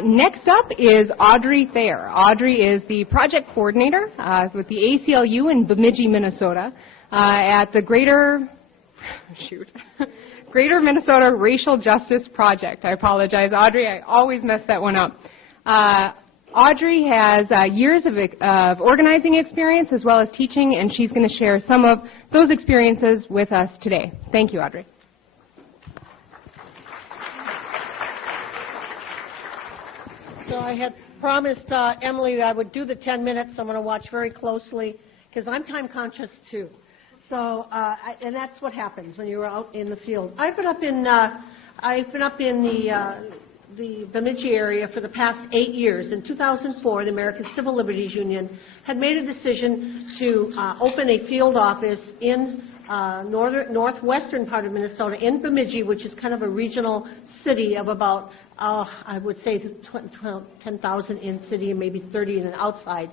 Next up is Audrey Thayer. Audrey is the project coordinator with the ACLU in Bemidji, Minnesota, at the Greater Minnesota Racial Justice Project. I apologize, Audrey. I always mess that one up. Audrey has years of organizing experience as well as teaching, and she's going to share some of those experiences with us today. Thank you, Audrey. So I had promised Emily that I would do the 10 minutes. I'm going to watch very closely because I'm time conscious too. So and that's what happens when you're out in the field. I've been up in the Bemidji area for the past 8 years. In 2004, the American Civil Liberties Union had made a decision to open a field office in northwestern part of Minnesota in Bemidji, which is kind of a regional city of about, I would say 10,000 in city and maybe 30 in an outside.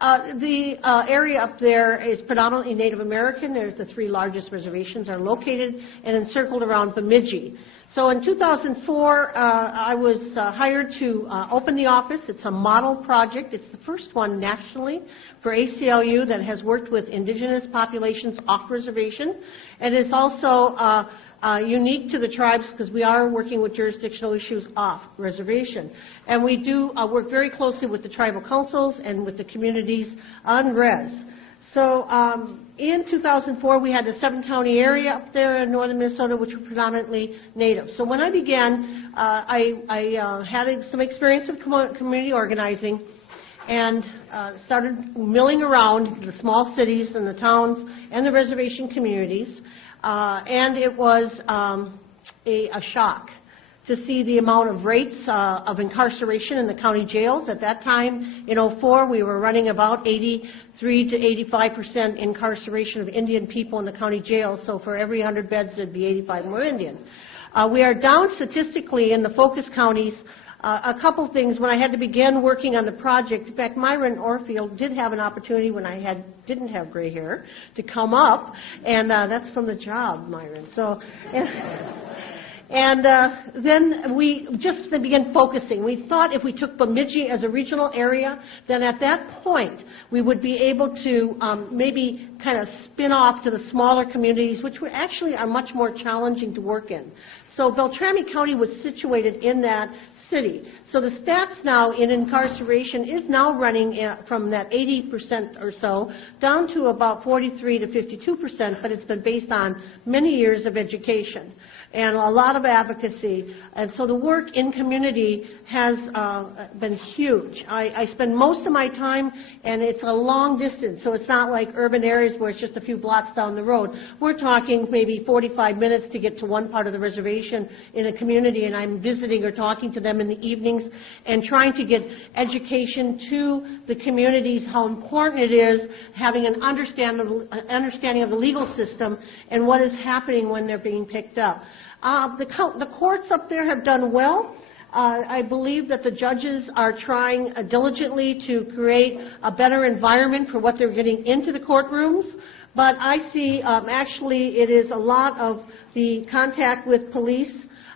The area up there is predominantly Native American. There's the 3 largest reservations are located and encircled around Bemidji. So in 2004, I was hired to open the office. It's a model project. It's the first one nationally for ACLU that has worked with indigenous populations off reservation. And it's also unique to the tribes because we are working with jurisdictional issues off reservation. And we do work very closely with the tribal councils and with the communities on res. So in 2004, we had a 7-county area up there in northern Minnesota, which were predominantly Native. So when I began, I had some experience with community organizing and started milling around the small cities and the towns and the reservation communities. And it was a shock to see the amount of rates of incarceration in the county jails. At that time, in 2004, we were running about 83 to 85% incarceration of Indian people in the county jails. So for every 100 beds, there'd be 85 more Indian. We are down statistically in the focus counties. A couple things. When I had to begin working on the project, in fact, Myron Orfield did have an opportunity when I didn't have gray hair to come up, and that's from the job, Myron. So. And then we just began focusing. We thought if we took Bemidji as a regional area, then at that point we would be able to maybe kind of spin off to the smaller communities, which were actually are much more challenging to work in. So Beltrami County was situated in that city. So the stats now in incarceration is now running from that 80% or so down to about 43 to 52%, but it's been based on many years of education and a lot of advocacy. And so the work in community has been huge. I spend most of my time, and it's a long distance, so it's not like urban areas where it's just a few blocks down the road. We're talking maybe 45 minutes to get to one part of the reservation in a community, and I'm visiting or talking to them in the evenings and trying to get education to the communities, how important it is having an understanding of the legal system and what is happening when they're being picked up. The courts up there have done well. I believe that the judges are trying diligently to create a better environment for what they're getting into the courtrooms. But I see actually it is a lot of the contact with police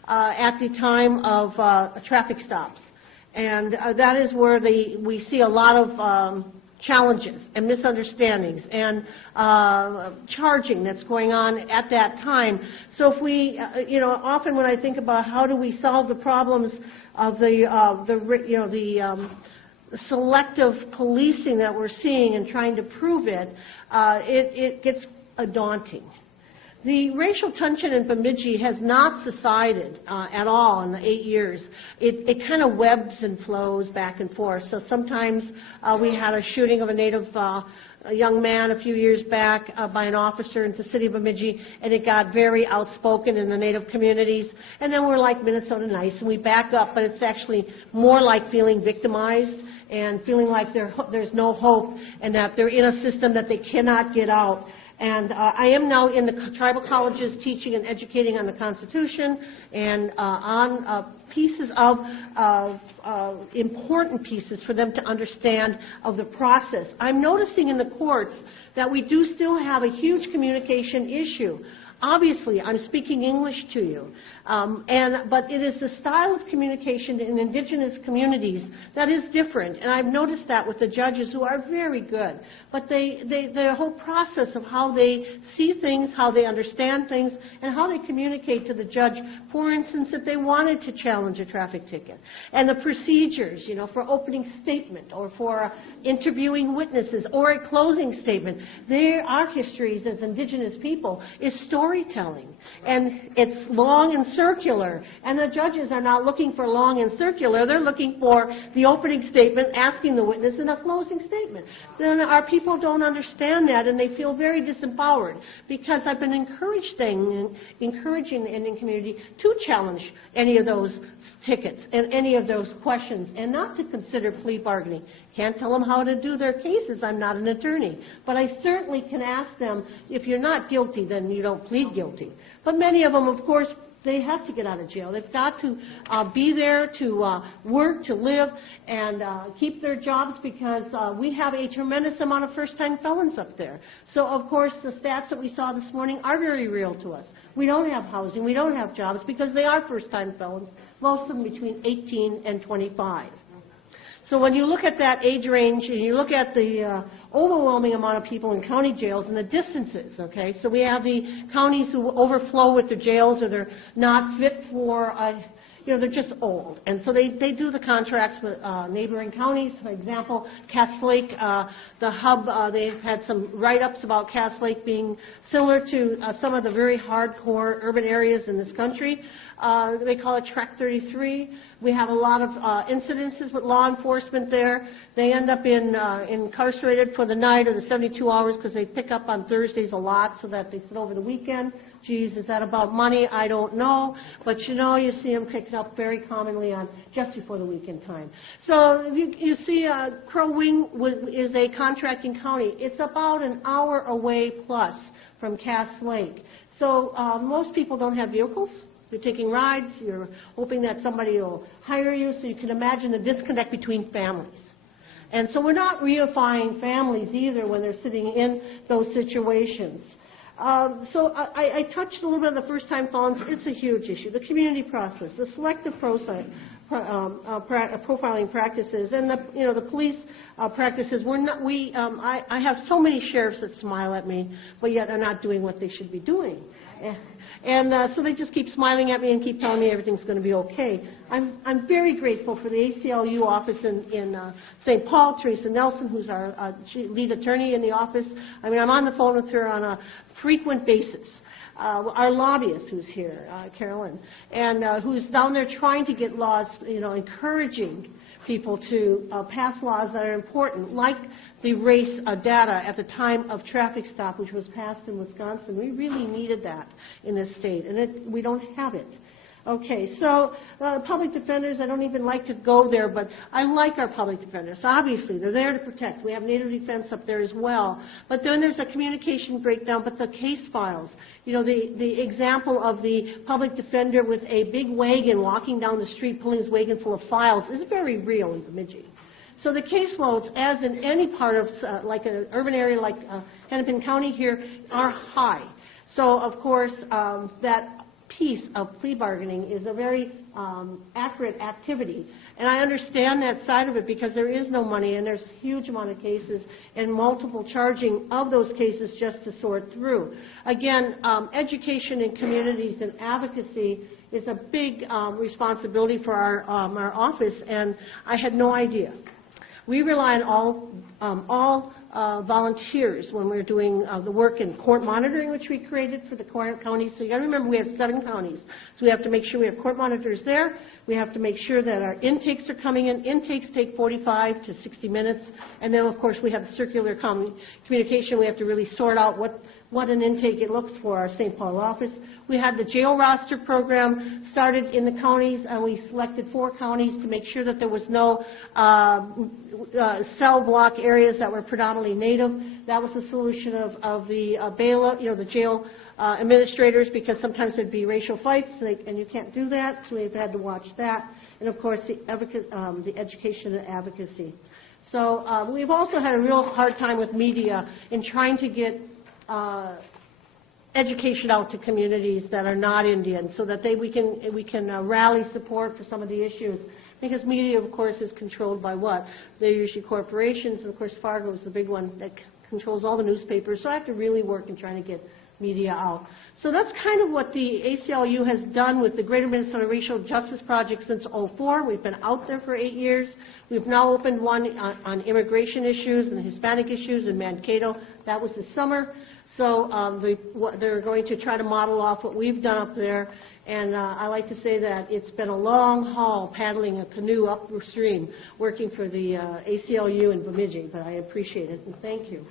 at the time of traffic stops. And that is where we see a lot of challenges and misunderstandings and charging that's going on at that time. So if we, often when I think about how do we solve the problems of the selective policing that we're seeing and trying to prove it, it gets daunting. The racial tension in Bemidji has not subsided at all in the 8 years. It kind of webs and flows back and forth. So sometimes we had a shooting of a Native a young man a few years back by an officer in the city of Bemidji, and it got very outspoken in the Native communities. And then we're like Minnesota nice, and we back up, but it's actually more like feeling victimized and feeling like there's no hope and that they're in a system that they cannot get out. And I am now in the tribal colleges teaching and educating on the Constitution and on pieces of important pieces for them to understand of the process. I'm noticing in the courts that we do still have a huge communication issue. Obviously, I'm speaking English to you, but it is the style of communication in indigenous communities that is different, and I've noticed that with the judges who are very good, but their whole process of how they see things, how they understand things, and how they communicate to the judge, for instance, if they wanted to challenge a traffic ticket, and the procedures, you know, for opening statement or for interviewing witnesses or a closing statement. Our histories as indigenous people is storytelling, and it's long and circular, and the judges are not looking for long and circular. They're looking for the opening statement, asking the witness, and a closing statement. Then our people don't understand that, and they feel very disempowered, because I've been encouraging the Indian community to challenge any of those tickets and any of those questions, and not to consider plea bargaining. Can't tell them how to do their cases. I'm not an attorney. But I certainly can ask them, if you're not guilty, then you don't plead guilty. But many of them, of course, they have to get out of jail. They've got to be there to work, to live, and keep their jobs, because we have a tremendous amount of first-time felons up there. So, of course, the stats that we saw this morning are very real to us. We don't have housing. We don't have jobs because they are first-time felons, most of them between 18 and 25. So when you look at that age range and you look at the overwhelming amount of people in county jails and the distances, okay, so we have the counties who overflow with their jails, or they're not fit for, you know, they're just old. And so they do the contracts with neighboring counties. For example, Cass Lake, the hub, they've had some write-ups about Cass Lake being similar to some of the very hardcore urban areas in this country. They call it Track 33. We have a lot of incidences with law enforcement there. They end up incarcerated for the night or the 72 hours because they pick up on Thursdays a lot so that they sit over the weekend. Geez, is that about money? I don't know. But you know, you see them picked up very commonly on just before the weekend time. So you see Crow Wing is a contracting county. It's about an hour away plus from Cass Lake. So most people don't have vehicles. You're taking rides, you're hoping that somebody will hire you, so you can imagine the disconnect between families. And so we're not reifying families either when they're sitting in those situations. So I touched a little bit on the first-time felons. It's a huge issue. The community process, the selective profiling practices, and the police practices. I have so many sheriffs that smile at me, but yet are not doing what they should be doing. And so they just keep smiling at me and keep telling me everything's going to be okay. I'm very grateful for the ACLU office in St. Paul, Teresa Nelson, who's our lead attorney in the office. I mean, I'm on the phone with her on a frequent basis. Our lobbyist who's here, Carolyn, and who's down there trying to get laws, encouraging people to pass laws that are important, like the race data at the time of traffic stop, which was passed in Wisconsin. We really needed that in this state, and we don't have it. Okay, so public defenders, I don't even like to go there, but I like our public defenders. Obviously, they're there to protect. We have Native Defense up there as well. But then there's a communication breakdown, but the case files. The example of the public defender with a big wagon walking down the street pulling his wagon full of files is very real in Bemidji. So the caseloads, as in any part of, like an urban area like Hennepin County here, are high. So, of course, that piece of plea bargaining is a very accurate activity. And I understand that side of it because there is no money and there's a huge amount of cases and multiple charging of those cases just to sort through. Again, education in communities and advocacy is a big responsibility for our office, and I had no idea. We rely on all volunteers when we're doing the work in court monitoring, which we created for the counties. So you got to remember we have 7 counties. So we have to make sure we have court monitors there. We have to make sure that our intakes are coming in. Intakes take 45 to 60 minutes. And then, of course, we have the circular communication. We have to really sort out what an intake it looks for our St. Paul office. We had the jail roster program started in the counties, and we selected 4 counties to make sure that there was no cell block areas that were predominantly Native. That was the solution of the bailiff, the jail administrators, because sometimes there'd be racial fights, and you can't do that, so we've had to watch that. And, of course, the education and advocacy. So we've also had a real hard time with media in trying to get education out to communities that are not Indian, so that we can rally support for some of the issues. Because media, of course, is controlled by what? They're usually corporations, and of course Fargo is the big one that controls all the newspapers, so I have to really work in trying to get media out. So that's kind of what the ACLU has done with the Greater Minnesota Racial Justice Project since -- We've been out there for 8 years. We've now opened one on immigration issues and Hispanic issues in Mankato. That was this summer. So they're going to try to model off what we've done up there. And I like to say that it's been a long haul paddling a canoe upstream working for the ACLU in Bemidji, but I appreciate it and thank you.